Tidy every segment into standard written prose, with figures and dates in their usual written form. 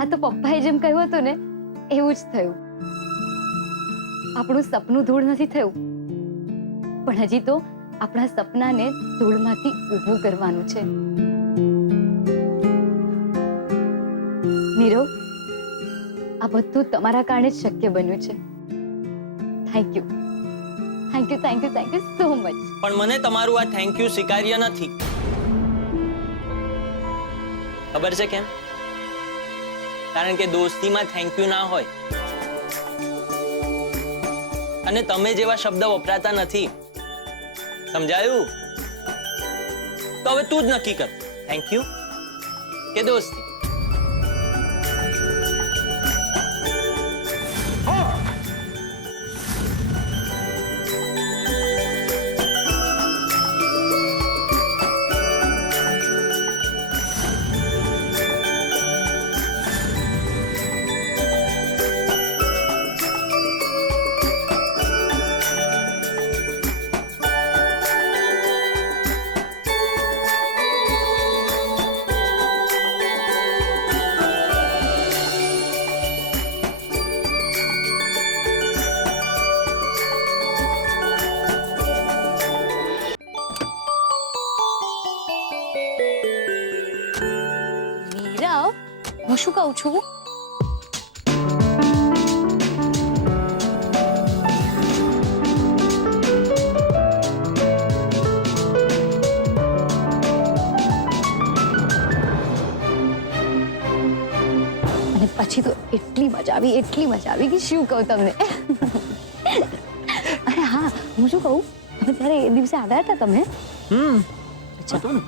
આ તો પપ્પાએ જેમ કહ્યું હતું ને એવું જ થયું. આપણું સપનું ધૂળ નથી થયું, પણ હજી તો આપણા સપનાને ધૂળમાંથી ઊભું કરવાનું છે. નીરવ, આ બધું તમારા કારણે જ શક્ય બન્યું છે. Thank you, thank you, thank you, thank you so much. પણ મને તમારું આ થેન્ક યુ સ્વીકાર્ય નથી. ખબર છે કેમ? કારણ કે દોસ્તીમાં થેન્ક યુ ના હોય અને તમે જેવા શબ્દ વપરાતા નથી. સમજાયું? તો હવે તું જ નક્કી કર, થેન્ક યુ કે દોસ્તી. હું શું કહું છું? અને પછી તો એટલી મજા આવી કે શું કહું તમને. અરે હા, હું શું કહું, હવે ત્યારે એ દિવસે આવ્યા હતા તમે. અચ્છા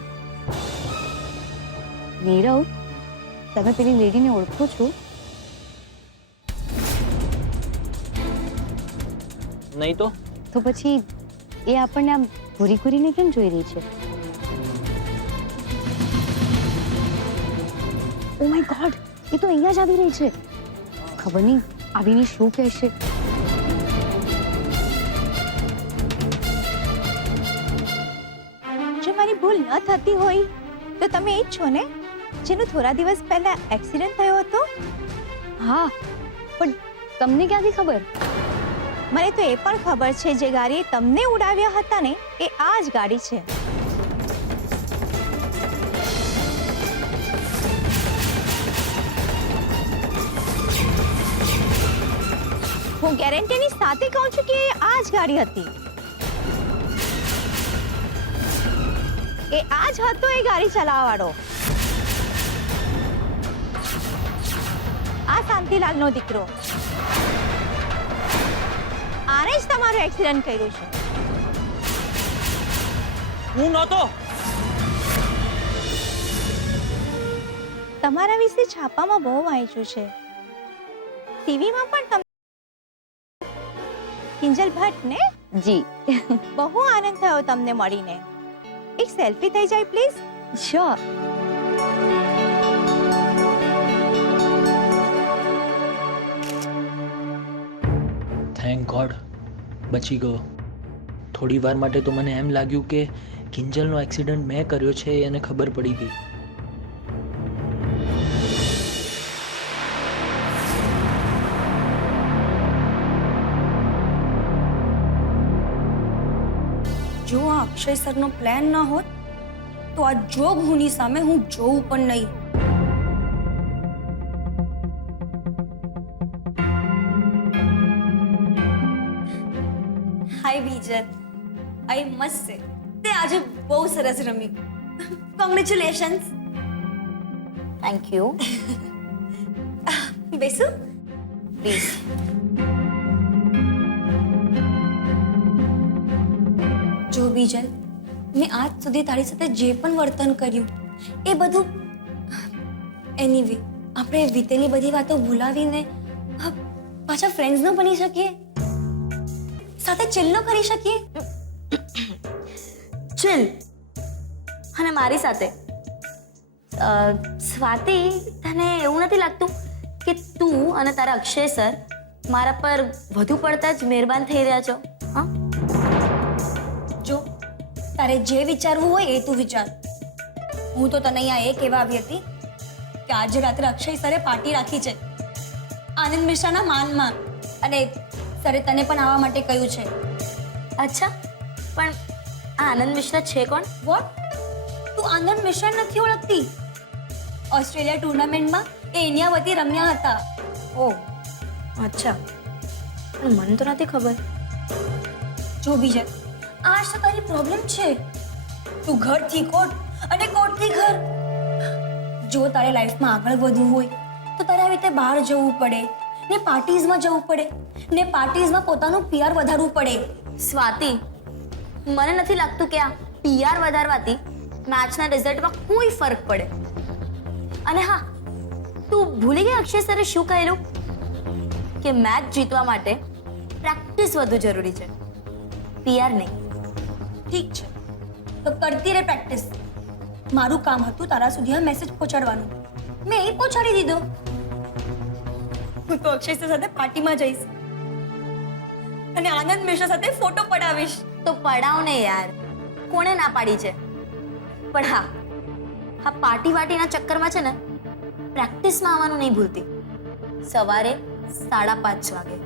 નીરવ, તમે પેલી લેડીને ઓળખો છો? નહીં તો પછી એ આપણને આમ ઘૂરી ઘૂરીને કેમ જોઈ રહી છે? ઓ માય ગોડ, એ તો અહીંયા જ આવી રહી છે. ખબર નહીં આવીને શું કહેશે. જો મારી ભૂલ ન થતી હોય તો તમે એ જ છો ને જેનો થોડા દિવસ પહેલા એક્સિડન્ટ થયો હતો? હા, પણ તમને ક્યાંથી ખબર? મને તો એ પણ ખબર છે જે ગાડીએ તમને ઉડાવ્યા હતા ને એ આ જ ગાડી છે. હું ગેરંટીની સાથે કહું છું કે એ આ જ ગાડી હતી. એ આ જ હતો એ ગાડી ચલાવવાવાળો. આ શાંતિલાલનો દીકરો. આને જ તમારું એક્સિડન્ટ કર્યું છે. હું નહોતો. તમારા વિશે છાપામાં બહુ વાંચ્યું છે, ટીવીમાં પણ. તમે કિંજલ ભટ્ટ ને? જી. બહુ આનંદ થયો તમને મળીને. એક સેલ્ફી થઈ જાય પ્લીઝ? શ્યોર. થેન્ક ગોડ, બચી ગયો. થોડી વાર માટે તો મને એમ લાગ્યું કે કિંજલનો એક્સિડન્ટ મેં કર્યો છે એને ખબર પડી ગઈ. જો આ અક્ષય સરનો પ્લાન ના હોત તો આ જોગ હુની સામે હું જોઉં પણ નહીં. હાય બીજલ, આઈ મસ્ત સે તે આજે બહુ સરસ રમી. કોંગ્રેચ્યુલેશન્સ. Thank you. બેસુ પ્લીઝ. જો બીજલ, મેં આજ સુધી તારી સાથે જે પણ વર્તન કર્યું એ બધું એનીવે આપણે વીતેલી બધી વાતો ભૂલાવીને પાછા ફ્રેન્ડ્સ ન બની શકીએ, સાથે ચિલ ન કરી શકીએ? ચિલ અને મારી સાથે. સ્વાતિ, તને એવું નથી લાગતું કે તું અને તારા અક્ષય સર મારા પર વધુ પડતા જ મહેરબાન થઈ રહ્યા છો? હા, જો તારે જે વિચારવું હોય એ તું વિચાર. હું તો તને અહીંયા એ કહેવા આવી હતી કે કે આજે રાત્રે અક્ષય સરે પાર્ટી રાખી છે આનંદ મિશ્રાના માનમાં, અને સરે તને પણ આવવા માટે કહ્યું છે. અચ્છા, પણ આ આનંદ મિશ્રા છે કોણ? વોટ? તું આનંદ મિશ્રા નથી ઓળખતી? ઓસ્ટ્રેલિયા ટુર્નામેન્ટમાં એ ઇન્ડિયા વતી રમ્યા હતા. ઓહ અચ્છા, પણ મને તો નથી ખબર. જો બીજલ, આ જ તો તારી પ્રોબ્લેમ છે. તું ઘરથી કોર્ટ અને કોર્ટથી ઘર. જો તારે લાઈફમાં આગળ વધવું હોય તો તારે આવી રીતે બહાર જવું પડે, ને પાર્ટીઝમાં જવું પડે, ને પાર્ટીઝમાં પોતાનું પીઆર વધારવું પડે. સ્વાતિ, મને નથી લાગતું કે આ પીઆર વધારવાથી મેચના રિઝલ્ટમાં કોઈ ફરક પડે. અને હા, તું ભૂલી ગઈ અક્ષય સરે શું કહેલું? કે મેચ જીતવા માટે પ્રેક્ટિસ વધુ જરૂરી છે, પીઆર નહીં. ઠીક છે, તો કરતી રહે પ્રેક્ટિસ. મારું કામ હતું તારા સુધી આ મેસેજ પહોંચાડવાનું, મેં એ પહોંચાડી દીધો. હું તો અક્ષય સર સાથે પાર્ટીમાં જઈશ અને આનંદ મિશ્રા સાથે ફોટો પડાવીશ. તો પડાવ ને યાર, કોણે ના પાડી છે? પણ હા, આ પાર્ટી વાટીના ચક્કરમાં છે ને પ્રેક્ટિસમાં આવવાનું નહીં ભૂલતી. સવારે 5:30 વાગે.